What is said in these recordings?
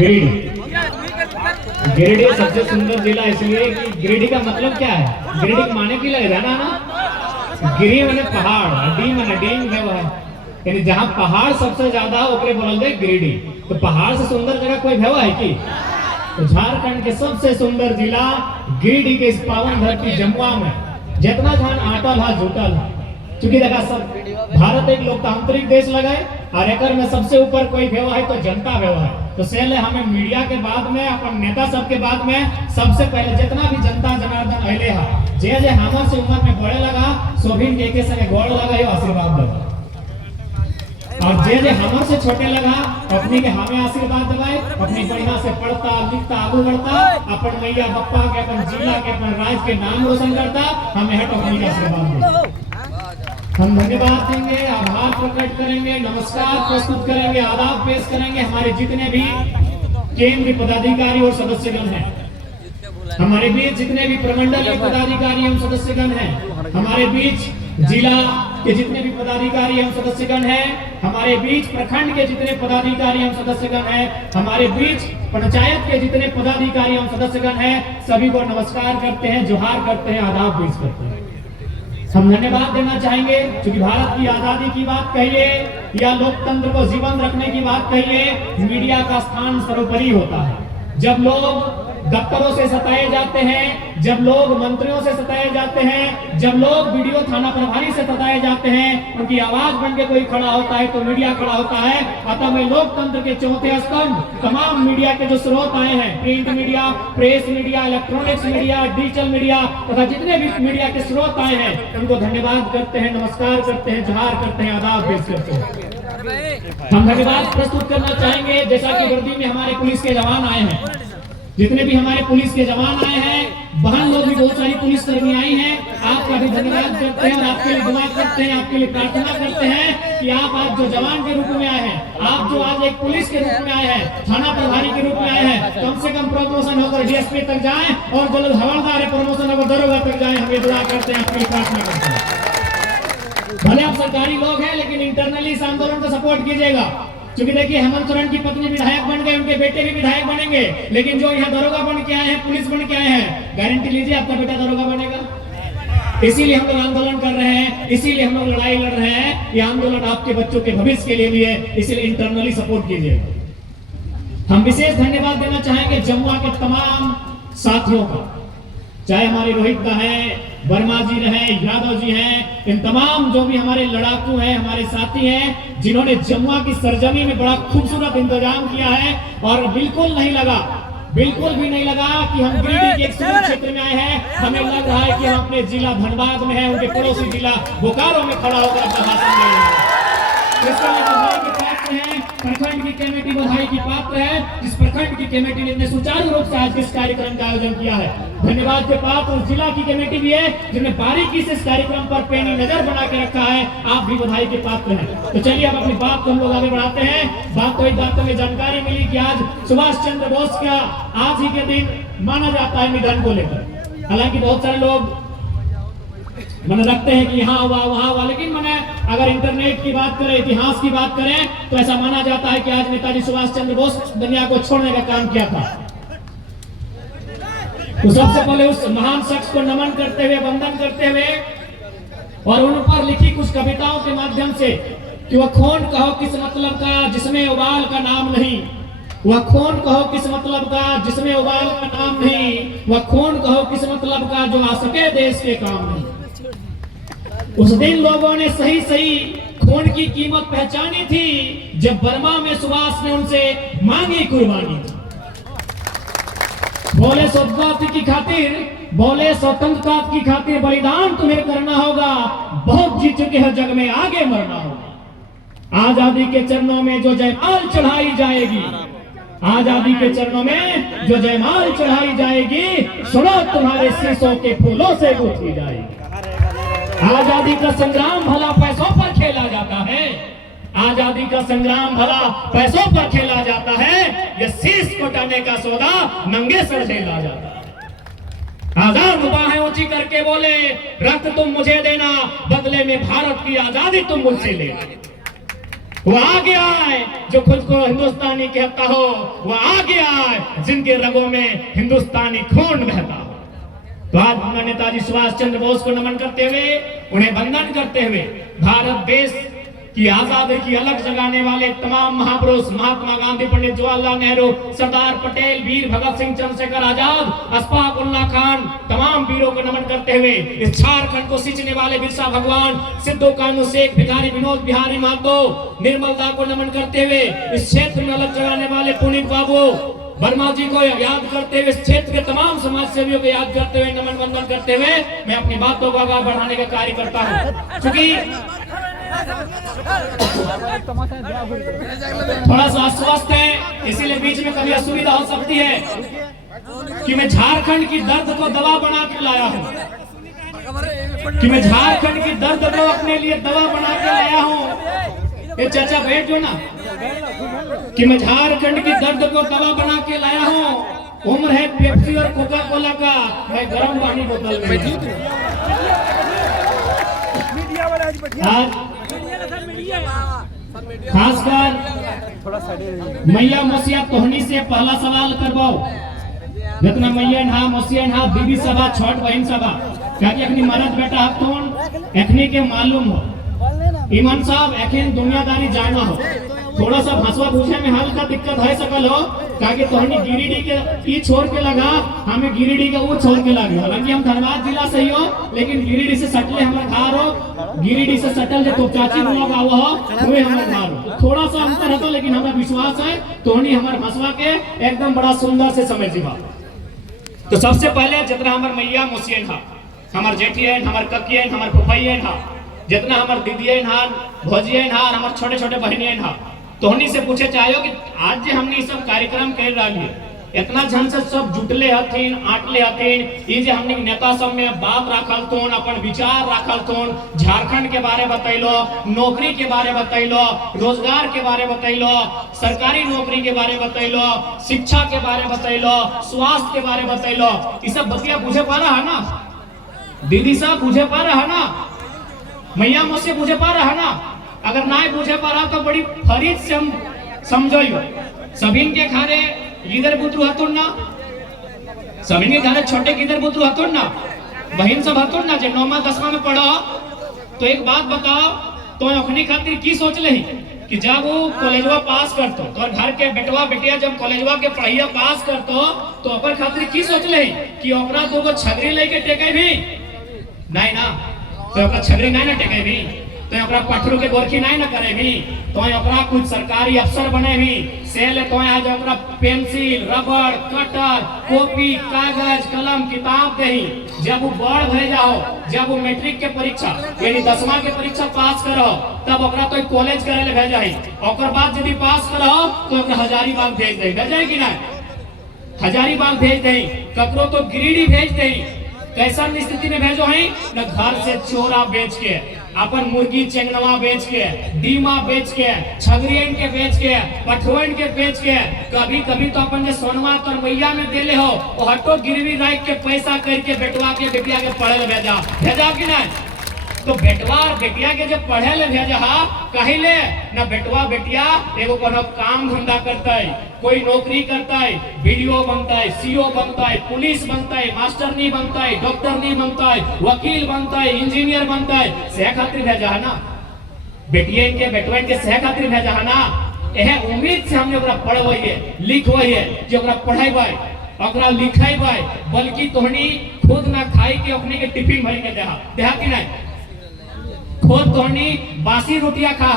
गिरिडीह। गिरिडीह सबसे सुंदर जिला इसलिए कि गिरिडीह का मतलब क्या है, गिरिडीह माने की लगे जाना ना, गिरी माने पहाड़, डी माने डींग है, वह यानी जहाँ पहाड़ सबसे ज्यादा ओकरे बोलल जाए गिरिडीह। तो पहाड़ से सुंदर जगह कोई भेवा है की? तो झारखंड के सबसे सुंदर जिला गिरिडीह के इस पावन धरती जमुआ में जितना धान आटल है जुटल है, चूंकि देखा सब भारत एक लोकतांत्रिक देश लगे और एक में सबसे ऊपर कोई भेवा है तो जनता भेवा है। तो सेले हमें मीडिया के बाद में अपन नेता सब के बाद में सबसे पहले जितना भी जनता जनार्दन अले है जे हमार से उम्र में बढ़े लगा सोभिन के संगे गोड़ लगा है आशीर्वाद देगा, और जे हमार से छोटे लगा अपनी के हमें आशीर्वाद देवाए, अपनी बढ़िया से पढ़ता लिखता आगू बढ़ता, अपन मैया बप्पा के अपन जिला के अपन राज्य के नाम रोशन करता, हमें हट अपनी का आशीर्वाद देगा। हम धन्यवाद देंगे, आभार प्रकट करेंगे, नमस्कार प्रस्तुत करेंगे, आदाब पेश करेंगे हमारे जितने भी केंद्रीय पदाधिकारी और सदस्यगण हैं, हमारे बीच जितने भी प्रमंडलीय पदाधिकारी एवं सदस्यगण हैं, हमारे बीच जिला के जितने भी पदाधिकारी एवं सदस्यगण हैं, हमारे बीच प्रखंड के जितने पदाधिकारी एवं सदस्यगण हैं, हमारे बीच पंचायत के जितने पदाधिकारी एवं सदस्यगण हैं, सभी को नमस्कार करते हैं, जोहार करते हैं, आदाब पेश करते हैं। हम धन्यवाद देना चाहेंगे क्योंकि भारत की आजादी की बात कहिए या लोकतंत्र को जीवन रखने की बात कहिए, मीडिया का स्थान सर्वोपरि होता है। जब लोग दफ्तरों से सताए जाते हैं, जब लोग मंत्रियों से सताए जाते हैं, जब लोग वीडियो थाना प्रभारी से सताए जाते हैं, उनकी आवाज बन के कोई खड़ा होता है तो मीडिया खड़ा होता है। अतः मैं लोकतंत्र के चौथे स्तंभ तमाम मीडिया के जो स्रोत आए हैं, print media, press media, electronics media, digital media तथा जितने भी मीडिया के स्रोत आए हैं, उनको धन्यवाद करते हैं, नमस्कार करते हैं, जोहार करते हैं, आदाब पेश करते हैं। हम धन्यवाद प्रस्तुत करना चाहेंगे जैसा कि वर्दी में हमारे पुलिस के जवान आए हैं, जितने भी हमारे पुलिस के जवान आए हैं, बहन लोग भी बहुत सारी पुलिस कर्मी आई हैं, आपका भी धन्यवाद करते हैं और आपके लिए दुआ करते हैं, आपके लिए प्रार्थना करते हैं कि आप आज जो जवान के रूप में आए हैं, आप जो आज एक पुलिस के रूप में आए हैं, थाना प्रभारी के रूप में आए हैं, कम से कम प्रमोशन होकर डीएसपी तक जाएं और जल्द हवलदार प्रमोशन होकर दरोगा तक जाएं। हम ये दुआ करते हैं, आपके लिए प्रार्थना करते हैं। भले आप सरकारी लोग हैं लेकिन इंटरनली इस आंदोलन को सपोर्ट कीजिएगा, क्योंकि देखिए हेमंत सोरेन की पत्नी विधायक बन गए, उनके बेटे भी विधायक बनेंगे, लेकिन जो यहाँ दरोगा बन के आए हैं, पुलिस बन के आए हैं, गारंटी लीजिए आपका बेटा दरोगा बनेगा। इसीलिए हम लोग आंदोलन कर रहे हैं, इसीलिए हम लोग लड़ाई लड़ रहे हैं। ये आंदोलन आपके बच्चों के भविष्य के लिए भी है, इसलिए इंटरनली सपोर्ट कीजिए। हम विशेष धन्यवाद देना चाहेंगे जमुआ के तमाम साथियों का, चाहे हमारे रोहित का है, वर्मा जी रहे, यादव जी हैं, इन तमाम जो भी हमारे लड़ाकू हैं, हमारे साथी हैं, जिन्होंने जमुआ की सरजमी में बड़ा खूबसूरत इंतजाम किया है। और बिल्कुल नहीं लगा, बिल्कुल भी नहीं लगा कि हम गिरिडीह के एक सुंदर क्षेत्र में आए हैं। हमें लग रहा है कि हम अपने जिला धनबाद में हैं, उनके पड़ोसी जिला बोकारो में खड़ा होकर अपना भाषण दे रहे हैं। प्रखंड की कमेटी बधाई की पात्र है, जिस प्रखंड की कमेटी ने सुचारू रूप से आज इस कार्यक्रम का आयोजन किया है। धन्यवाद के पात्र उस जिला की कमेटी भी है जिन्हें बारीकी से इस कार्यक्रम पर पैनी नजर बना के रखा है। आप भी बधाई के पात्र हैं। तो चलिए अब अपनी बात को हम लोग आगे बढ़ाते हैं। बातों में जानकारी मिली कि आज सुभाष चंद्र बोस का आज ही के दिन माना जाता है निधन को लेकर। हालांकि बहुत सारे लोग मैंने रखते हैं कि यहाँ हुआ वहां हुआ, लेकिन मैंने अगर इंटरनेट की बात करें, इतिहास की बात करें, तो ऐसा माना जाता है कि आज नेताजी सुभाष चंद्र बोस दुनिया को छोड़ने का काम किया था। तो सबसे पहले उस महान शख्स को नमन करते हुए, वंदन करते हुए और उन पर लिखी कुछ कविताओं के माध्यम से कि वह खून कहो किस मतलब का जिसमें उबाल का नाम नहीं, वह खून कहो किस मतलब का जिसमें उबाल का नाम नहीं, वह खून कहो किस मतलब का जो आ सके देश के काम नहीं। उस दिन लोगों ने सही सही खून की कीमत पहचानी थी जब बर्मा में सुभाष ने उनसे मांगी कुर्बानी थी। बोले स्वतंत्रता की खातिर, बोले स्वतंत्रता की खातिर बलिदान तुम्हें करना होगा, बहुत जीत चुके हैं जग में आगे मरना होगा। आजादी के चरणों में जो जयमाल चढ़ाई जाएगी, आजादी के चरणों में जो जयमाल चढ़ाई जाएगी, सुनो तुम्हारे शीशों के फूलों से गूंथी जाएगी। आजादी का संग्राम भला पैसों पर खेला जाता है, आजादी का संग्राम भला पैसों पर खेला जाता है, ये शीश कोटाने का सौदा नंगे सर खेला जाता है। आजाद बाहें ऊंची करके बोले रक्त तुम मुझे देना, बदले में भारत की आजादी तुम मुझसे लेना। वो आगे आए जो खुद को हिंदुस्तानी कहता हो, वो आगे आए जिनके रगों में हिंदुस्तानी खून बहता हो। तो आज हम नेताजी सुभाष चंद्र बोस को नमन करते हुए, उन्हें वंदन करते हुए, भारत देश की आजादी की अलग जगाने वाले तमाम महापुरुष महात्मा गांधी, पंडित जवाहरलाल नेहरू, सरदार पटेल, वीर भगत सिंह, चंद्रशेखर आजाद, अशफाक उल्लाह खान, तमाम वीरों को नमन करते हुए, इस झारखंड को सींचने वाले बिरसा भगवान, सिद्धू कानू शेख, भिखारी विनोद बिहारी महतो, निर्मल दा को नमन करते हुए, इस क्षेत्र में अलग जगाने वाले पुनीत बाबू वर्मा जी को याद करते हुए, इस क्षेत्र के तमाम समाज सेवियों को याद करते हुए, नमन वंदन करते हुए मैं अपनी बातों को आगे बढ़ाने का कार्य करता हूँ। क्योंकि थोड़ा सा अस्वस्थ है, इसीलिए बीच में कभी असुविधा हो सकती है कि मैं झारखंड की दर्द को दवा बना के लाया हूँ, कि मैं झारखंड की दर्द को अपने लिए दवा बना के लाया हूँ। ये चाचा बैठ जो ना, कि मैं झारखंड की दर्द को दवा बना के लाया हूँ। उम्र है पेप्सी और कोका कोला का, मैं गर्म पानी बोतल में। आज खासकर मैया मसीहा तोहनी से पहला सवाल करवाओ, जितना मैया नहा मसीहा नहा दीदी सभा छोट बहन सभा, क्या अपनी मरद बेटा हथोन एखने के मालूम हो ईमान साहब, एखन दुनियादारी जाना हो, थोड़ा सा भाषा पूछे में हल्का दिक्कत है सकल हो, ताकि तोहनी गिरिडीह के ई छोड़ के लगा, हमें गिरिडीह के वो छोड़ के लगा। हालांकि हम धनबाद जिला से ही हो, लेकिन गिरिडीह से सटले हमारे घर हो, गिरिडीह से सटल जो तो चाची लोग आओ हो, वो हमारे घर हो। थोड़ा सा अंतर है, लेकिन हमारा विश्वास है तोहनी हमारे भाषा के एकदम बड़ा सुंदर से समझ जीवा। तो सबसे पहले जितना हमारे मैया मुसियन हा, हमारे जेठियन, हमारे ककियन, हमारे फुफैयन हा, जितना हमारे दीदियन हा, भौजियन हा, हमारे छोटे छोटे बहनियन हा, तोहनी से पूछे चाहो कि आज जे हमने सब कार्यक्रम कर रही है, इतना जन से सब जुटले हथिन, आटले हथिन, ये जे हमने नेता सब में बात रखल तोन, अपन विचार रखल तोन, झारखंड के बारे बतैलो, नौकरी के बारे बतैलो, रोजगार के बारे बतैलो, सरकारी नौकरी के बारे बतैलो, शिक्षा के बारे बतैलो, स्वास्थ्य के बारे बतैलो, ये सब बतिया पूछे पा रहा है ना, दीदी साहब पूछे पा रहा है ना, मैया मुझसे पूछे पा रहा है ना। अगर ना पूछे पा रहा तो बड़ी फरीद से हम समझो, सभी के खाने गिदर बुतरू हतुन ना, सभी के खाने छोटे गिदर बुतरू हतुन ना, बहन सब हतुन ना, जब 9वीं 10वीं में पढ़ो तो एक बात बताओ, तो अपनी खातिर की सोच ले कि जब वो कॉलेजवा पास करतो, तो घर के बेटवा बेटिया जब कॉलेजवा के पढ़ाइया पास करतो, तो अपन खातिर की सोच ले कि ओकरा दोगो छगरी लेके टेके भी नहीं ना, तो ओकरा छगरी नहीं ना टेके भी, तो ओकरा पठरू के गोरखी नहीं ना करे भी, तो ओकरा कुछ सरकारी अफसर बने भी, से ले तो आज ओकरा पेंसिल, रबड़, कटर, कॉपी, कागज, कलम, किताब दही। जब वो बड़ भे जाओ, जब वो मैट्रिक के परीक्षा यानी 10वीं के परीक्षा पास करो, तब ओकरा तो कॉलेज करे ले भेजा ही, ओकर बाद यदि पास करो तो ओकरा हजारीबाग भेज दे, भेजे कि नहीं, हजारीबाग भेज दे, ककरो तो गिरिडीह भेज दे। कैसा स्थिति में भेजो है न, घर से चोरा बेच के, अपन मुर्गी चेंगनवा बेच के, डीमा बेच के, छगरियन के बेच के, पठुअन के बेच के, कभी कभी तो अपन जो सोनवा तर मैया में देले हो, वो हटो गिरवी रख के पैसा करके बेटवा के बेटिया के पढ़े भेजा, भेजा कि नहीं। तो बेटवा और बेटिया के जब पढ़े ले भेजा कहिले न, बेटवा बेटिया एगो कोनो काम धंधा करता है, कोई नौकरी करता है, वीडियो बनता है, सीओ बनता है, पुलिस बनता है, मास्टर नहीं बनता है, डॉक्टर नहीं बनता है, वकील बनता है, इंजीनियर बनता है, से खातिर भेजा है ना, बेटिया के बेटवा के से खातिर भेजा है ना। यह उम्मीद से हमने ओकरा पढ़वाइए लिखवाइए, जो ओकरा पढ़ाइबे ओकरा लिखाइबे, बल्कि तोहनी खुद ना खाई के अपने के टिफिन भर के देहा कि नहीं, खुद तोहनी बासी रोटियां खा,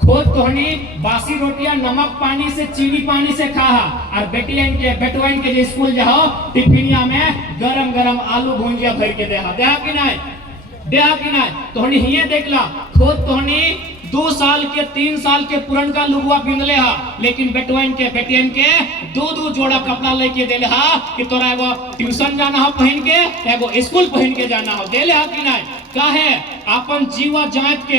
खुद तोहनी बासी रोटियां नमक पानी से चीनी पानी से खा, और बेटियन के बेटवाइन के जो स्कूल जाओ टिफिनिया में गरम गरम आलू भुंजिया भर के देहा कि नहीं, देहा कि नहीं। तोहनी हिये देखला, खुद तोहनी 2 साल के 3 साल के पुरनका लुगवा पिनले हा, लेकिन बेटवाइन के बेटियन के 2 जोड़ा कपड़ा लेके देले हा कि तोरा एगो ट्यूशन जाना हो पहन के, एगो स्कूल पहन के जाना हो, देले हा कि नहीं। काहे अपन जीवा जात के,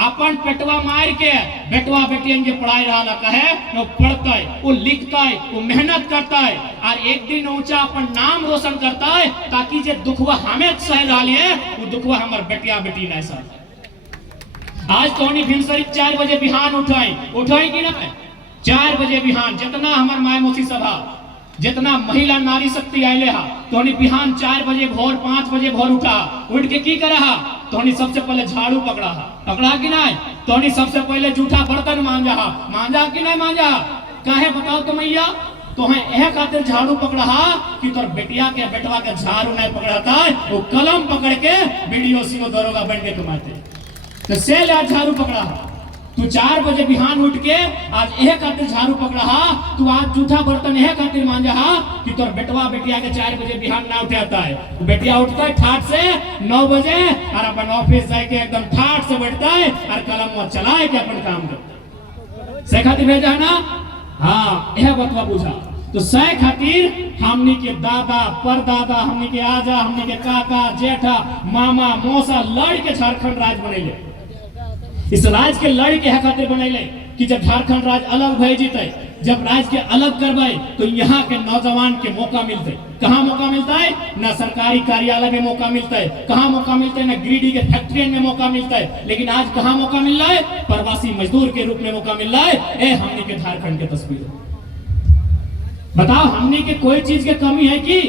अपन पेटवा मार के बेटवा बेटियन के पढ़ाई रहा, कहे वो पढ़ता है, वो लिखता है, वो मेहनत करता है, और एक दिन ऊंचा अपन नाम रोशन करता है, ताकि जे दुखवा हमें सह रहा है, वो दुखवा हमार बेटिया बेटी नहीं सह। आज तोहनी भिनसरी 4 बजे बिहान उठाई कि ना 4 बजे बिहान जितना हमार माय मोसी सभा जितना महिला नारी शक्ति आइले हा तोहनी बिहान 4 बजे भोर 5 बजे भोर उठ के की करे हा तोहनी सबसे पहले झाड़ू पकड़ा कि नहीं तोहनी सबसे पहले जूठा बर्तन मांजा कि नहीं मांजा काहे बताओ तो मैया तोहे एह खातिर झाड़ू पकड़ा कि तोर बेटिया के बेटवा के झाड़ू नहीं पकड़ाता वो कलम पकड़ के वीडियो सीओ दरोगा बन के कमाते तो से ले झाड़ू पकड़ा तू 4 बजे बिहान उठ के आज एह खातिर झाड़ू पकड़ा तू आज जूठा बर्तन एह खातिर मांजा कि तोर बेटवा बेटिया के 4 बजे बिहान ना उठाता है बेटिया उठता है ठाट से 9 बजे और अपन ऑफिस जाके एकदम ठाट से बैठता है और कलम चलाए के अपन काम करता है से खातिर भेजा ना हाँ यह बतवा पूछा तो सै खातिर हमनी के दादा परदादा हमनी के आजा हमनी के काका जेठा मामा मौसा लड़ के झारखंड राज्य बनैले इस राज्य के लड़ के खातिर बनैले कि जब झारखंड राज्य अलग भई जीते जब राज्य के अलग करवाए तो यहाँ के नौजवान के मौका मिलते कहाँ मौका मिलता है ना सरकारी कार्यालय में मौका मिलता है कहाँ मौका मिलता है ना गिरिडीह के फैक्ट्री में मौका मिलता है लेकिन आज कहाँ मौका मिल रहा है प्रवासी मजदूर के रूप में मौका मिल रहा है ए हमनी के झारखंड के तस्वीर बताओ हमनी के कोई चीज के कमी है कि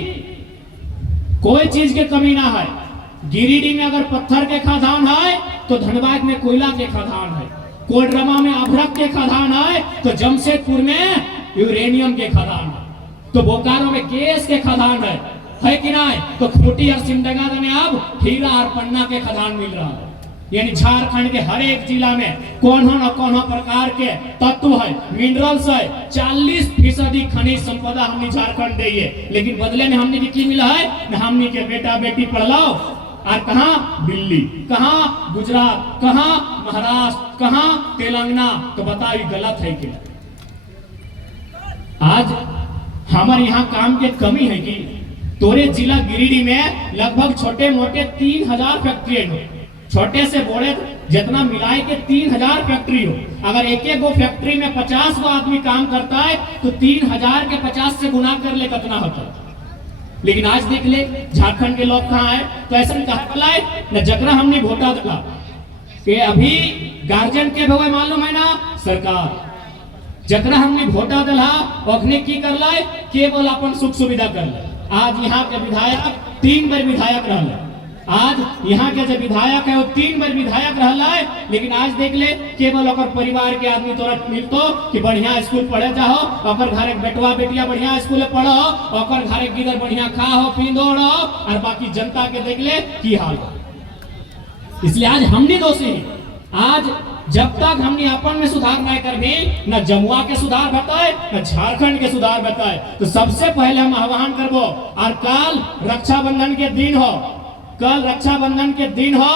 कोई चीज के कमी ना है गिरिडीह में अगर पत्थर के खदान है तो धनबाद में कोयला के खदान है कोडरमा में अभ्रक के खदान है तो जमशेदपुर में यूरेनियम के खदान है तो बोकारो में गैस के खदान है कि नहीं तो खूंटी और सिमडेगा में अब हीरा और पन्ना के खदान मिल रहा है यानी झारखंड के हर एक जिला में कौन प्रकार के तत्व है मिनरल्स है 40% खनिज संपदा हमने झारखंड दी है लेकिन बदले में हमने की मिला है न हमने के बेटा बेटी पढ़ लो और कहाँ दिल्ली कहाँ गुजरात कहाँ महाराष्ट्र कहाँ तेलंगाना तो बताओ ये गलत है कि आज हमारे यहाँ काम के कमी है कि तोरे जिला गिरिडीह में लगभग छोटे मोटे 3000 फैक्ट्री हो छोटे से बड़े जितना मिलाए के 3000 फैक्ट्री हो अगर एक गो फैक्ट्री में 50 गो आदमी काम करता है तो 3000 के 50 से गुना कर ले कितना होता है लेकिन आज देख ले झारखंड के लोग कहाँ है तो ऐसा कहा है न जकरा हमने वोटा दिला कि अभी गार्जियन के भवे मालूम है ना सरकार जकरा हमने वोटा दिला ओखने की कर लाए केवल अपन सुख सुविधा कर ले आज यहाँ के विधायक 3 बार विधायक रहा आज यहाँ के जो विधायक है वो 3 बार विधायक रहा है लेकिन आज देख ले केवल अगर परिवार के आदमी तोरा मिलतो कि बढ़िया स्कूल पढ़े जाओ अगर घर बेटवा बेटिया बढ़िया स्कूल पढ़ो अगर घर गिदर बढ़िया खाओ पींदो रहो और बाकी जनता के देख ले की हाल इसलिए आज हमने दोषी आज जब तक हमने अपन में सुधार नहीं कर भी न जमुआ के सुधार बताए न झारखंड के सुधार बताए तो सबसे पहले हम आह्वान करबो और कल रक्षाबंधन के दिन हो कल रक्षाबंधन के दिन हो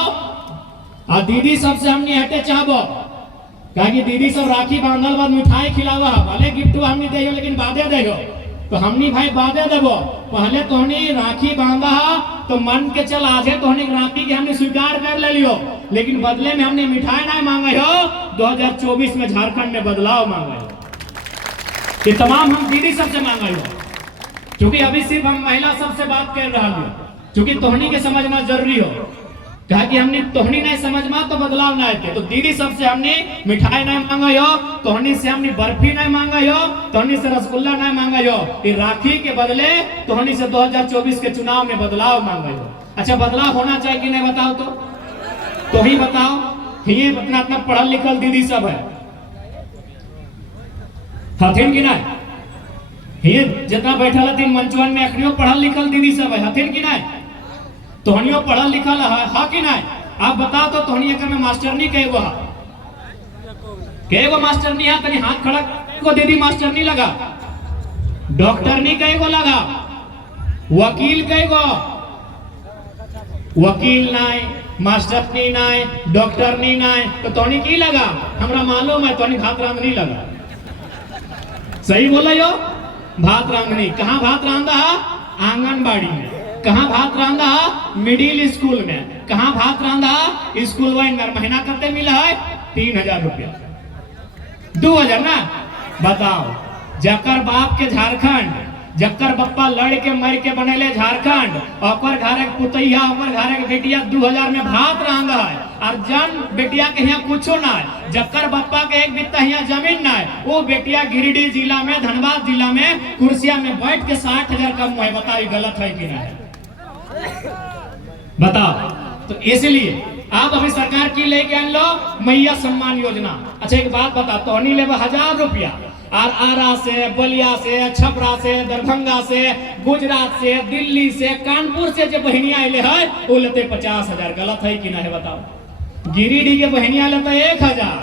और दीदी सबसे हमने हटे चाहबो कहे दीदी सब राखी बांधल बाद मिठाई खिलावा भले गिफ्ट हमने दे लेकिन बादे देगो तो हमनी भाई बादे देबो पहले तोहनी राखी बांधा तो मन के चल आजे तोहनी राखी के हमने स्वीकार कर ले लियो लेकिन बदले में हमने मिठाई नहीं मांगे हो 2024 में झारखंड में बदलाव मांगे हो ये तमाम हम दीदी सबसे मांगे हो क्योंकि अभी सिर्फ हम महिला सबसे बात कर रहा हूँ क्योंकि तोहनी के समझना जरूरी हो कहा कि हमने तोहनी नहीं समझमा तो बदलाव ना आते तो दीदी सबसे हमने मिठाई नहीं मांगा हो तोहनी से हमने बर्फी नहीं मांगा हो तोहनी से रसगुल्ला नहीं मांगा हो ये राखी के बदले तोहनी से 2024 के चुनाव में बदलाव मांगा हो अच्छा बदलाव होना चाहिए कि नहीं बताओ तो ही बताओ ये इतना इतना पढ़ल लिखल दीदी सब है हथिन की नहीं ये जितना बैठल थी मंचवन में अखनियों पढ़ल लिखल दीदी सब है हथिन की नहीं तोहनियों पढ़ल लिखल है कि नहीं आप बताओ तो तोहनी एक में मास्टरनी कएगो मास्टरनी है तनी हाथ खड़ा को दीदी मास्टरनी लगा डॉक्टरनी कएगो लगा वकील कएगो वकील नहीं मास्टरनी नहीं डॉक्टरनी नहीं तो तोहनी की लगा हमरा मालूम है तोहनी भात रांधनी लगा सही बोला यो भात रांधनी कहाँ भात रांधा आंगनबाड़ी में कहाँ भात रांधा मिडिल स्कूल में कहाँ भात रांधा स्कूल वाइन में महीना करते मिला है 3000 रुपया 2000 ना बताओ जकर बाप के झारखंड जक्कर बप्पा लड़ के मर के बनेले झारखंड, ओकर घर के पुतैया, ओकर घर के बेटिया 2000 में भात रंग है और जन बेटिया के यहाँ कुछो ना है। जक्कर बप्पा के एक बित्ता यहाँ जमीन ना है, वो बेटिया गिरिडीह जिला में, धनबाद जिला में कुर्सिया में बैठ के 60,000 कम है। बताओ गलत है कि ना है? बताओ। तो इसलिए आप अभी सरकार की लेके आन लो मैया सम्मान योजना। अच्छा एक बात बता, तो ले 1000 रुपया और आरा से, बलिया से, छपरा से, दरभंगा से, गुजरात से, दिल्ली से, कानपुर से जो बहनिया आए है वो लेते 50,000। गलत है कि ना है? बताओ। गिरिडीह के बहनिया लेते 1000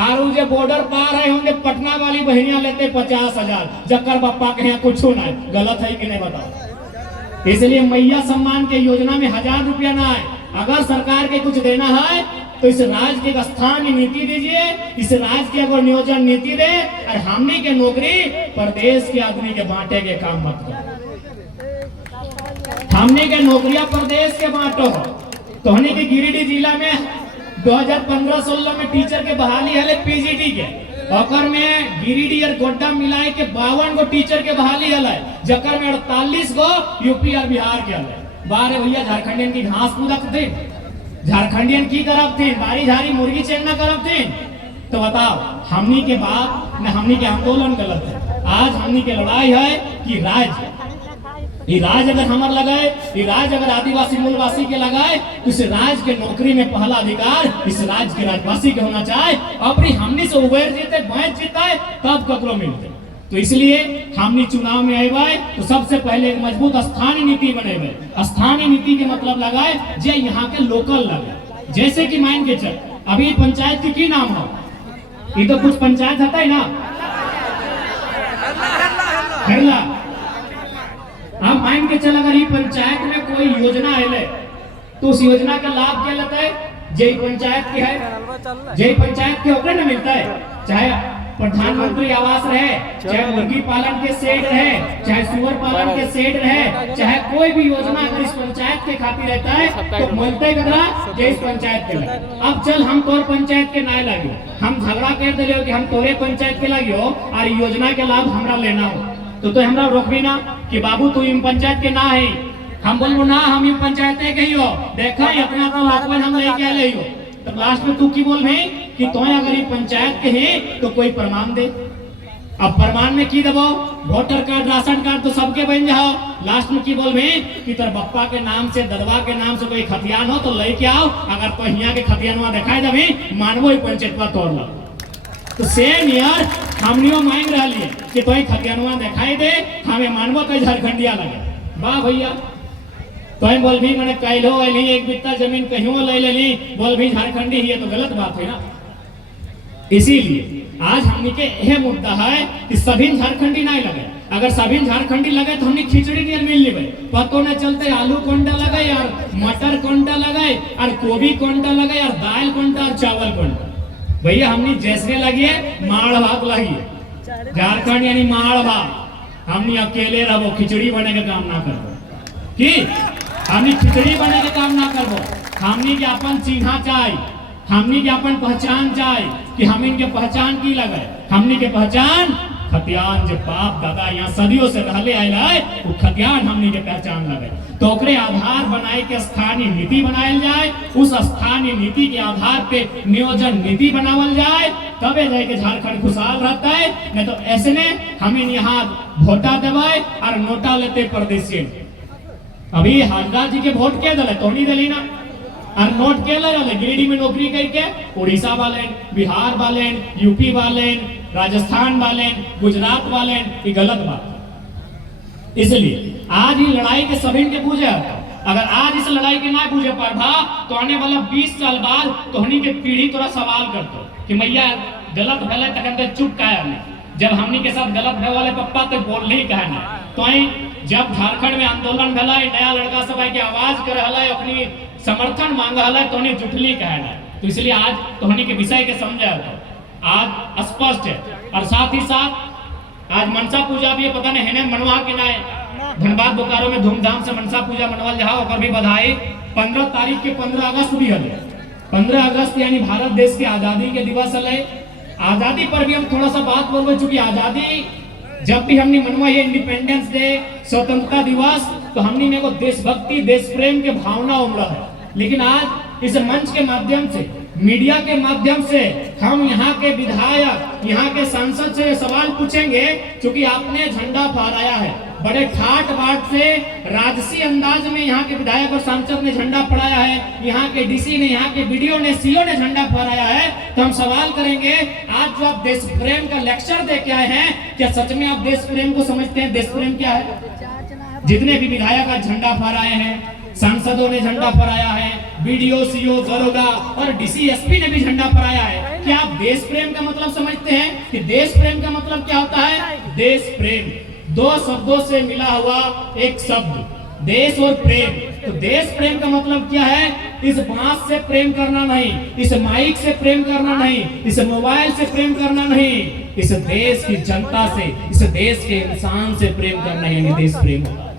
और जो बॉर्डर पार है होंगे पटना वाली बहनिया लेते 50,000। जक्कर बप्पा के यहाँ कुछ ना है। गलत है कि नहीं? बताओ। इसलिए मैया सम्मान के योजना में 1000 रुपया ना है। अगर सरकार के कुछ देना है तो इस राज्य की स्थानीय नीति दीजिए, इस राज्य की अगर नियोजन नीति दे और हमने के नौकरी प्रदेश के आदमी के बांटे के काम मत करो। हमने के नौकरियां प्रदेश के बांटो। तो हमने के गिरिडीह जिला में 2015-16 में टीचर के बहाली है पीजीटी के, ओकर में गिरिडीह और गोड्डा मिलाए के 52 गो टीचर के बहाली है, जकर में 48 गो यूपी और बिहार के है। बारे भैया झारखंडियन की घास पूजा थे, झारखंडियन की करब थे, बारी झारी मुर्गी चेंगना करब थे। तो बताओ हमनी के बात न हमनी के आंदोलन गलत है। आज हमनी के लड़ाई है कि राज अगर हमार लगाए, राज्य अगर आदिवासी मूलवासी के लगाए, तो इस राज्य के नौकरी में पहला अधिकार इस राज्य के राज्यवासी के होना चाहिए। अपनी हमनी से उबेर जीते मैच जीता तब ककरो मिलते। तो इसलिए हमनी चुनाव में आए तो सबसे पहले एक मजबूत स्थानीय नीति बने। स्थानीय नीति के मतलब लगाए जे यहाँ के लोकल लगे। जैसे कि मान के चल अभी पंचायत की नाम हो, ये तो कुछ पंचायत होता है ना, हेरला। अब मान के चल अगर ये पंचायत में कोई योजना है तो उस योजना का लाभ क्या लेता है? जय पंचायत की है, जय पंचायत के होकर न मिलता है। चाहे प्रधानमंत्री आवास रहे, चाहे मुर्गी पालन के शेड रहे, चाहे सुअर पालन के शेड रहे, चाहे कोई भी योजना अगर इस पंचायत के खातिर रहता है तो मिलते जय इस पंचायत के लगे। अब चल हम तोर पंचायत के ना लगे, हम झगड़ा कर दिले कि हम तोरे पंचायत के लगे हो और योजना के लाभ हमरा लेना हो, तो हमरा रोकबी ना कि बाबू तू इन पंचायत के ना है। हम बोलबो ना हम इन पंचायत के ही हो, देखा अपना तो लाखवन हम लेके आए हो। तो लास्ट में तू की बोल भाई कि तो अगर ये पंचायत के हैं तो कोई प्रमाण दे। अब प्रमाण में की दबाओ, वोटर कार्ड, राशन कार्ड तो सबके बन जाओ। लास्ट में की बोल भाई कि तेरे बप्पा के नाम से, ददवा के नाम से कोई खतियान हो तो लेके आओ। अगर तो यहाँ के खतियानवा दिखाई दे मानवो ही पंचायतवा तोड़ लो। तो सेम यार हमनियो मांग रहा लिए कि तो खतियानवा दिखाई दे, हमें मानवो तो झारखंडिया लगे। वाह भैया तो बोल भी मैंने कैलो अली एक बित्ता जमीन कहीं ले लेली, बोल भी झारखंडी ही है, तो गलत बात है ना। इसीलिए आज हमने के यह मुद्दा है कि सभी झारखंडी नहीं लगे। अगर सभी झारखंडी लगे तो हमने खिचड़ी नहीं मिल लेवे, पतो न चलते आलू कोंटा लगे यार, मटर कोंटा लगे और गोभी कोंटा लगे और दाल कोंटा और चावल कोंटा। भैया हमने जैसे लगी माड़ भात लगी झारखंड यानी माड़ भात। हमने अकेले रहो खिचड़ी बने के काम ना करो कि हमने खिचड़ी बने के काम ना करबो। हमने के अपन चिन्हा चाहिए, हमने के अपन पहचान चाहिए कि हम इनके पहचान की लगे। हमने के पहचान खतियान जो बाप दादा यहाँ सदियों से रहले आए है वो खतियान हमने के पहचान लगे। तो ओकरे आधार बनाए के स्थानीय नीति बनायल जाए, उस स्थानीय नीति के आधार पे नियोजन नीति बनावल जाए, तबे जाके झारखंड खुशहाल रहता है। नहीं तो ऐसे में हमें यहाँ वोटा देवाए और नोटा लेते परदेशी। अभी हाजरा जी के वोट के दले तो नहीं दली ना, और नोट के ले गिरिडीह में नौकरी करके उड़ीसा वाले, बिहार वाले, यूपी वाले, राजस्थान वाले, गुजरात वाले, ये गलत बात। इसलिए आज ही लड़ाई के सभी के पूजे, अगर आज इस लड़ाई के ना पूजे पारभा तो आने वाला 20 साल बाद तोहनी के पीढ़ी तोरा सवाल करतो कि मैया गलत भले तक चुप काहे नहीं, जब हमनी के साथ गलत भे वाले पप्पा तो बोल ही कहे ना। तो जब झारखंड में आंदोलन भला नया लड़का सब के आवाज कर अपनी समर्थन मांग तो जुटली कहे ना। तो इसलिए आज तोहनी के विषय के समझा आज स्पष्ट है। और साथ ही साथ आज मनसा पूजा भी पता नहीं है मनवा के ना धनबाद बोकारो में धूमधाम से मनसा पूजा मनवाल जाओ और भी बधाई। 15 तारीख के 15 अगस्त भी है, 15 अगस्त यानी भारत देश के आजादी के दिवस है। आजादी पर भी हम थोड़ा सा बात बोल, चूंकि आजादी जब भी हमने मनवा ये इंडिपेंडेंस डे, स्वतंत्रता दिवस, तो हमने में को देशभक्ति, देश प्रेम के भावना उमड़ा है। लेकिन आज इस मंच के माध्यम से, मीडिया के माध्यम से हम यहाँ के विधायक, यहाँ के सांसद से सवाल पूछेंगे, क्योंकि आपने झंडा फहराया है बड़े ठाट बाट से, राजसी अंदाज में यहाँ के विधायक और सांसद ने झंडा फहराया है, यहाँ के डीसी ने, यहाँ के बीडीओ ने, सीओ ने झंडा फहराया है। तो हम सवाल करेंगे, आज जो आप देश प्रेम का लेक्चर दे के आए हैं, क्या सच में आप देश प्रेम को समझते हैं? देश प्रेम क्या है? जितने भी विधायक आज झंडा फहराए हैं, सांसदों ने झंडा फहराया है, बीडीओ, सीओ, दरोगा और डीसी, एसपी ने भी झंडा फहराया है। क्या आप देश प्रेम का मतलब समझते हैं कि देश प्रेम का मतलब क्या होता है? देश प्रेम दो शब्दों से मिला हुआ एक शब्द, देश और प्रेम। तो देश प्रेम का मतलब क्या है? इस बांस से प्रेम करना नहीं, इस माइक से प्रेम करना नहीं, इस मोबाइल से प्रेम करना नहीं, इस देश की जनता से, इस देश के इंसान से प्रेम करना है, देश प्रेम होगा।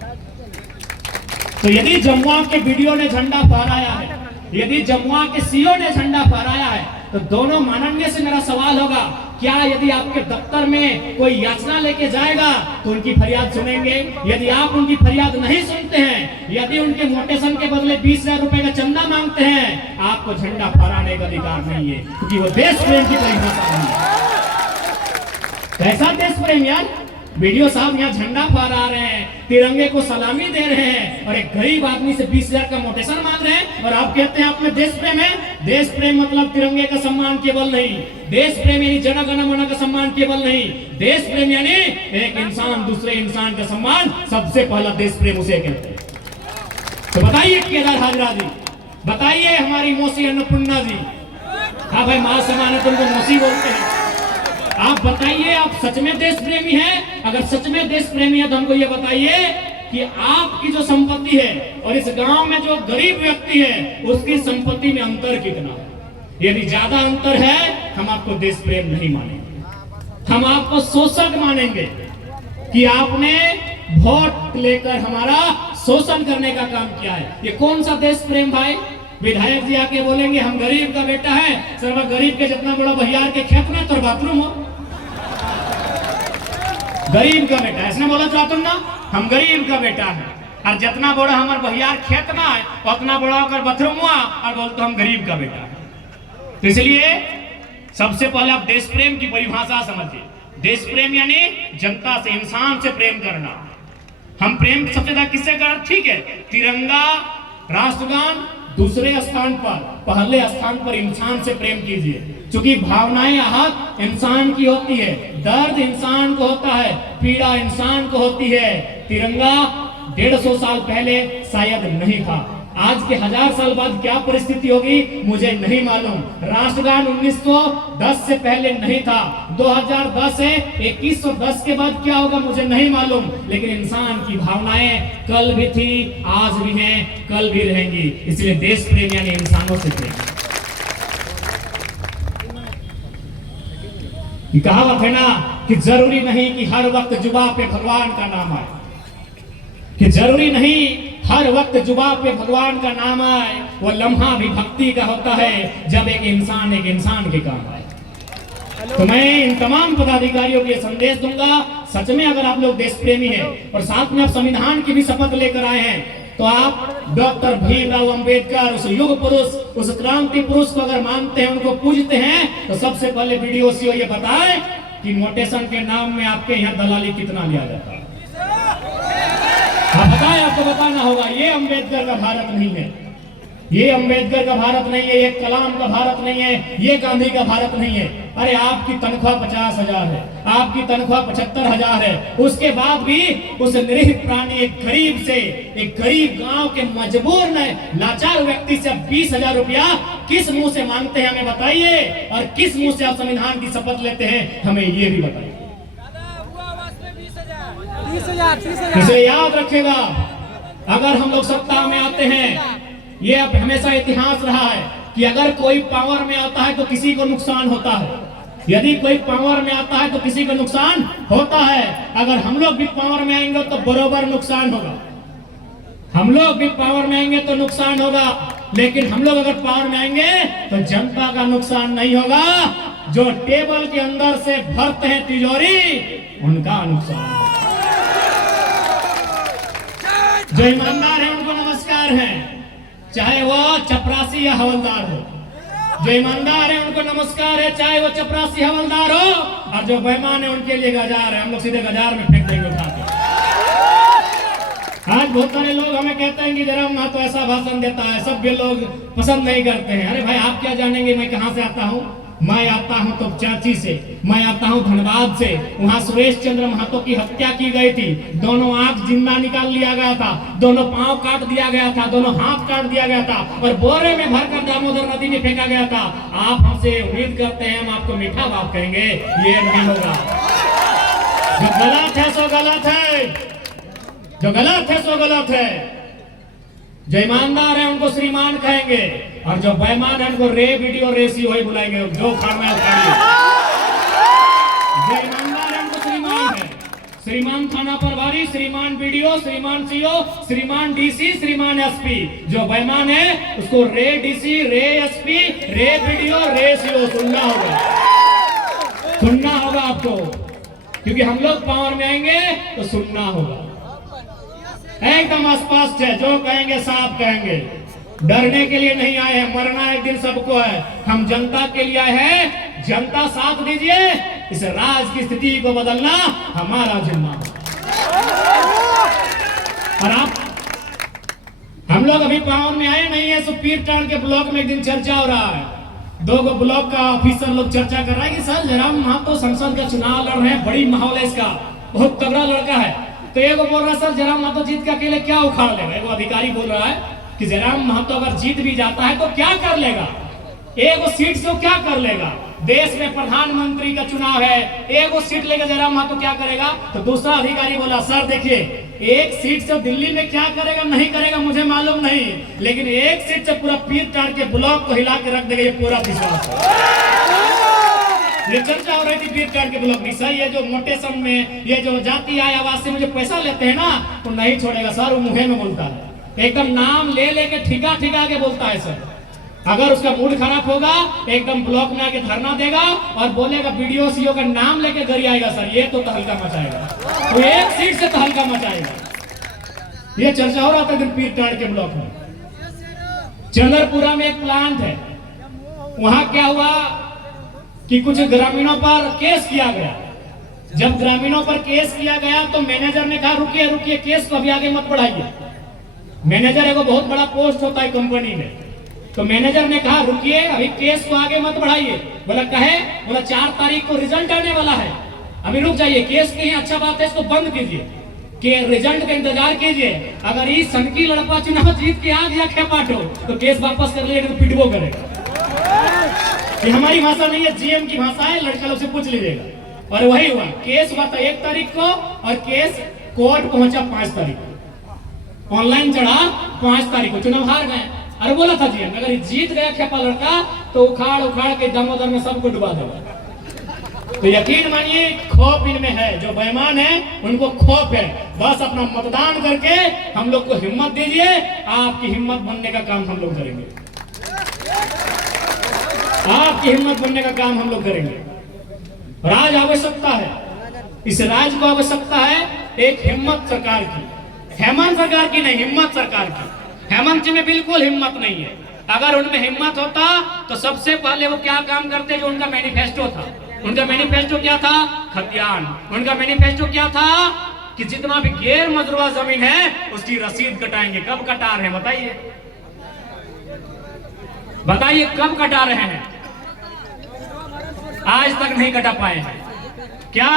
तो यदि जमुआ के बीडीओ ने झंडा फहराया है, यदि जमुआ के सीओ ने झंडा फहराया है, तो दोनों माननीय से मेरा सवाल होगा, क्या यदि आपके दफ्तर में कोई याचना लेके जाएगा तो उनकी फरियाद सुनेंगे? यदि आप उनकी फरियाद नहीं सुनते हैं, यदि उनके मोटेशन के बदले 20,000 रुपए का चंदा मांगते हैं, आपको झंडा फहराने का अधिकार नहीं है, क्योंकि वो देश प्रेम की परिभाषा नहीं है। कैसा देश प्रेम यार? वीडियो साहब यहाँ झंडा फहरा रहे हैं, तिरंगे को सलामी दे रहे हैं, और एक गरीब आदमी से 20,000 का मोटेशन मांग रहे हैं, और आप कहते हैं आप में देश प्रेम है? देश प्रेम मतलब तिरंगे का सम्मान केवल नहीं, देश प्रेम यानी जन गण मन का सम्मान केवल नहीं, देश प्रेम यानी एक इंसान दूसरे इंसान का सम्मान, सबसे पहला देश प्रेम उसे कहते हैं। तो बताइए केदार हाजरा जी, बताइए हमारी मौसी अन्नपूर्णा जी, हाँ भाई मां समान है तो उनको मौसी बोलते हैं, आप बताइए आप सच में देश प्रेमी हैं? अगर सच में देश प्रेमी है तो हमको ये बताइए कि आपकी जो संपत्ति है और इस गांव में जो गरीब व्यक्ति है उसकी संपत्ति में अंतर कितना है? यदि ज्यादा अंतर है, हम आपको देश प्रेम नहीं मानेंगे, हम आपको शोषक मानेंगे कि आपने वोट लेकर हमारा शोषण करने का काम किया है। ये कौन सा देश प्रेम भाई? विधायक जी आके बोलेंगे हम गरीब का बेटा है, सर गरीब के जितना बड़ा बहियार के खेत में तो बाथरूम हो, गरीब का बेटा ऐसा बोला चाहते ना, हम गरीब का बेटा है, और जितना बड़ा हमारे बहियार खेत में है उतना बड़ा होकर बाथरूम हुआ और बोलते हम गरीब का बेटा है। तो इसलिए सबसे पहले आप देश प्रेम की परिभाषा समझिए। देश प्रेम यानी जनता से, इंसान से प्रेम करना। हम प्रेम सबसे ज्यादा किससे कर? ठीक है, तिरंगा, राष्ट्रगान दूसरे स्थान पर, पहले स्थान पर इंसान से प्रेम कीजिए, क्योंकि भावनाएं आहत इंसान की होती है, दर्द इंसान को होता है, पीड़ा इंसान को होती है। तिरंगा 150 साल पहले शायद नहीं था, आज के 1000 साल बाद क्या परिस्थिति होगी मुझे नहीं मालूम। राष्ट्रगान 1910 से पहले नहीं था, 2010 है, 2110 के बाद क्या होगा मुझे नहीं मालूम, लेकिन इंसान की भावनाएं कल भी थी, आज भी हैं, कल भी रहेंगी। इसलिए देश प्रेम यानी इंसानों से प्रेम। कहावत है ना कि जरूरी नहीं कि हर वक्त जुबान पे भगवान का नाम आए, कि जरूरी नहीं हर वक्त जुबान पे भगवान का नाम आए, वो लम्हा भी भक्ति का होता है जब एक इंसान के काम आए। तो मैं इन तमाम पदाधिकारियों को ये संदेश दूंगा, सच में अगर आप लोग देश प्रेमी हैं और साथ में आप संविधान की भी शपथ लेकर आए हैं, तो आप डॉक्टर भीमराव अंबेडकर, उस युग पुरुष, उस क्रांति पुरुष को अगर मानते हैं, उनको पूजते हैं, तो सबसे पहले वीडियो सीओ ये बताए कि मोटेशन के नाम में आपके यहाँ दलाली कितना लिया जाता है। आप बताएं, आपको बताना होगा। ये अंबेडकर का भारत नहीं है, ये अंबेडकर का भारत नहीं है, ये कलाम का भारत नहीं है, ये गांधी का भारत नहीं है। अरे आपकी तनख्वाह 50,000 है, आपकी तनख्वाह 75,000 है, उसके बाद भी उस निरीह प्राणी, एक गरीब से, एक गरीब गांव के मजबूर लाचार व्यक्ति से 20,000 रुपया किस मुंह से मांगते हैं हमें बताइए, और किस मुंह से आप संविधान की शपथ लेते हैं हमें ये भी बताइए। इसे याद रखेगा, अगर हम लोग सत्ता में आते हैं, ये अब हमेशा इतिहास रहा है कि अगर कोई पावर में आता है तो किसी को नुकसान होता है, यदि कोई पावर में आता है तो किसी को नुकसान होता है। अगर हम लोग भी पावर में आएंगे तो बरोबर नुकसान होगा, हम लोग भी पावर में आएंगे तो नुकसान होगा, लेकिन हम लोग अगर पावर में आएंगे तो जनता का नुकसान नहीं होगा, जो टेबल के अंदर से भरते हैं तिजोरी उनका नुकसान। जो ईमानदार है उनको नमस्कार है, चाहे वो चपरासी या हवलदार हो। जो ईमानदार है उनको नमस्कार है, चाहे वो चपरासी हवलदार हो। और जो बेईमान है उनके लिए गजार है, हम लोग सीधे गजार में फेंक देंगे उठा के। आज बहुत सारे लोग हमें कहते हैं कि जयराम महतो ऐसा भाषण देता है, सब भी लोग पसंद नहीं करते हैं। अरे भाई आप क्या जानेंगे मैं कहां से आता हूं? मैं आता हूं तो चाची से, मैं आता हूं धनबाद से। वहां सुरेश चंद्र महतो की हत्या की गई थी, दोनों आंख जिंदा निकाल लिया गया था, दोनों पांव काट दिया गया था, दोनों हाथ काट दिया गया था और बोरे में भरकर दामोदर नदी में फेंका गया था। आप हमसे उम्मीद करते हैं हम आपको मीठा बाप कहेंगे, ये नहीं होगा। जो गलत है सो गलत है, जो गलत है सो गलत है। जो ईमानदार है उनको श्रीमान कहेंगे और जो बेईमान है उनको रे वीडियो रेसी वही बुलाएंगे, जो खाना है। जो ईमानदार है उनको श्रीमान है, श्रीमान थाना प्रभारी, श्रीमान वीडियो, श्रीमान सीओ, श्रीमान डीसी, श्रीमान एसपी। जो बेईमान है उसको रे डीसी, रे एसपी, रे वीडियो, रे सीओ सुनना होगा, सुनना होगा आपको, क्योंकि हम लोग पावर में आएंगे तो सुनना होगा। एकदम स्पष्ट है, जो कहेंगे साफ कहेंगे, डरने के लिए नहीं आए हैं, मरना एक दिन सबको है। हम जनता के लिए आए हैं, जनता साथ दीजिए, इस राज की स्थिति को बदलना हमारा जिम्मा है। और आप हम लोग अभी पावर में आए नहीं है, सो पीरटांड के ब्लॉक में एक दिन चर्चा हो रहा है, दो ब्लॉक का ऑफिसर लोग चर्चा कर रहा है कि सर जयराम महतो संसद का चुनाव लड़ रहे हैं, बड़ी माहौल है इसका, बहुत तगड़ा लड़का है। तो एगो बोल रहा है सर जयराम महतो जीत के अकेले क्या उखाड़ लेगा। एगो अधिकारी बोल रहा है कि जयराम महतो अगर जीत भी जाता है तो क्या कर लेगा, एगो सीट से क्या कर लेगा। देश में प्रधानमंत्री का चुनाव है, एगो सीट लेकर जयराम महतो क्या करेगा। तो दूसरा अधिकारी बोला सर देखिए, एक सीट से दिल्ली में क्या करेगा नहीं करेगा मुझे मालूम नहीं, लेकिन एक सीट से पूरा पीरटांड के ब्लॉक को हिला के रख देगा, ये पूरा विश्वास है। ये चर्चा हो रही थी पीरटांड के ब्लॉक की, सर ये जो मोटेशन में ये जो जाति आय आवाज से मुझे पैसा लेते हैं ना तो नहीं छोड़ेगा सर, वो मुंह में बोलता है, एकदम नाम ले लेके ठिका ठिका के बोलता है सर। अगर उसका मूड खराब होगा एकदम ब्लॉक में आके धरना देगा और बोलेगा वीडियो सीओ का नाम लेके घर आएगा सर, ये तो तहलका मचाएगा, तो एक सीट से तहलका मचाएगा। ये चर्चा हो रहा था पीरटांड के ब्लॉक में। चंद्रपुरा में एक प्लांट है, वहां क्या हुआ कि कुछ ग्रामीणों पर केस किया गया। जब ग्रामीणों पर केस किया गया तो मैनेजर ने कहा रुकिए रुकिए, केस को अभी आगे मत बढ़ाइए। मैनेजर एगो बहुत बड़ा पोस्ट होता है कंपनी में, तो मैनेजर ने कहा रुकिए अभी केस को आगे मत बढ़ाइए। बोला कहे, बोला 4 तारीख को रिजल्ट आने वाला है, अभी रुक जाइए, केस कहीं अच्छा बात है इसको बंद कीजिए, कि रिजल्ट का इंतजार कीजिए। अगर ये सनकी लड़का चुनाव जीत के आ गया खेपाटो तो केस वापस कर लिएगा तो पिटबो करेगा। ये हमारी भाषा नहीं है, जीएम की भाषा है, लड़का लोग से पूछ लीजिएगा। और वही हुआ, केस हुआ था 1 तारीख को और केस कोर्ट पहुंचा 5 तारीख को, ऑनलाइन चढ़ा 5 तारीख को, चुनाव हार गए। अरे बोला था जीएम अगर जीत गया खेपा लड़का तो उखाड़ उखाड़ के दामोदर में सबको डुबा देगा। तो यकीन मानिए खौफ इनमें है, जो बेईमान है उनको खौफ है। बस अपना मतदान करके हम लोग को हिम्मत दीजिए, आपकी हिम्मत बनने का काम हम लोग करेंगे, आपकी हिम्मत बनने का काम हम लोग करेंगे। राज आवश्यकता है, इस राज को आवश्यकता है एक हिम्मत सरकार की, हेमंत सरकार की नहीं, हिम्मत सरकार की। हेमंत जी में बिल्कुल हिम्मत नहीं है, अगर उनमें हिम्मत होता तो सबसे पहले वो क्या काम करते, जो उनका मैनिफेस्टो था। उनका मैनिफेस्टो क्या था? खतियान। उनका मैनिफेस्टो क्या था कि जितना भी गैर मजरूआ जमीन है उसकी रसीद कटाएंगे। कब कटा रहे हैं बताइए, बताइए कब कटा रहे हैं? आज तक नहीं कटा पाए हैं। क्या?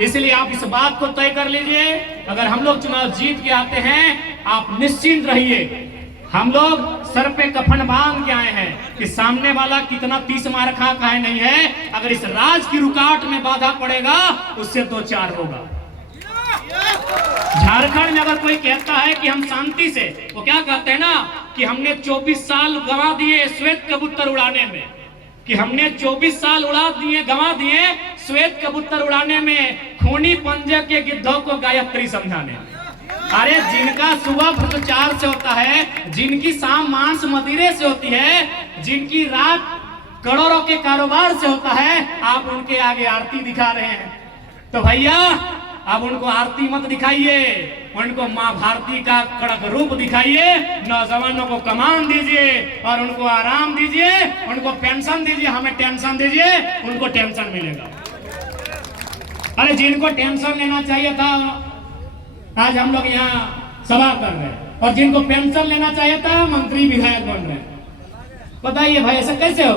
इसलिए आप इस बात को तय कर लीजिए, अगर हम लोग चुनाव जीत के आते हैं आप निश्चिंत रहिए, हम लोग सर पे कफन बांध के आए हैं कि सामने वाला कितना 30 मारखा का है नहीं है, अगर इस राज की रुकावट में बाधा पड़ेगा उससे 2-4 होगा। झारखंड में अगर कोई कहता है कि हम शांति से, वो क्या कहते हैं ना कि हमने 24 साल गंवा दिए श्वेत कबूतर उड़ाने में, कि हमने 24 साल उड़ा दिए, गंवा दिए श्वेत कबूतर उड़ाने में, खूनी पंजे के गिद्धों को गायत्री समझाने। अरे जिनका सुबह भ्रष्टाचार से होता है, जिनकी शाम मांस मदिरे से होती है, जिनकी रात करोड़ों के कारोबार से होता है, आप उनके आगे आरती दिखा रहे हैं। तो भैया अब उनको आरती मत दिखाइए, उनको माँ भारती का कड़क रूप दिखाइए, नौजवानों को कमान दीजिए और उनको आराम दीजिए, उनको पेंशन दीजिए, हमें टेंशन दीजिए, उनको टेंशन मिलेगा। अरे जिनको टेंशन लेना चाहिए था आज हम लोग यहाँ सभा कर रहे हैं, और जिनको पेंशन लेना चाहिए था मंत्री विधायक बन रहे हैं। बताइए भाई ऐसा कैसे हो?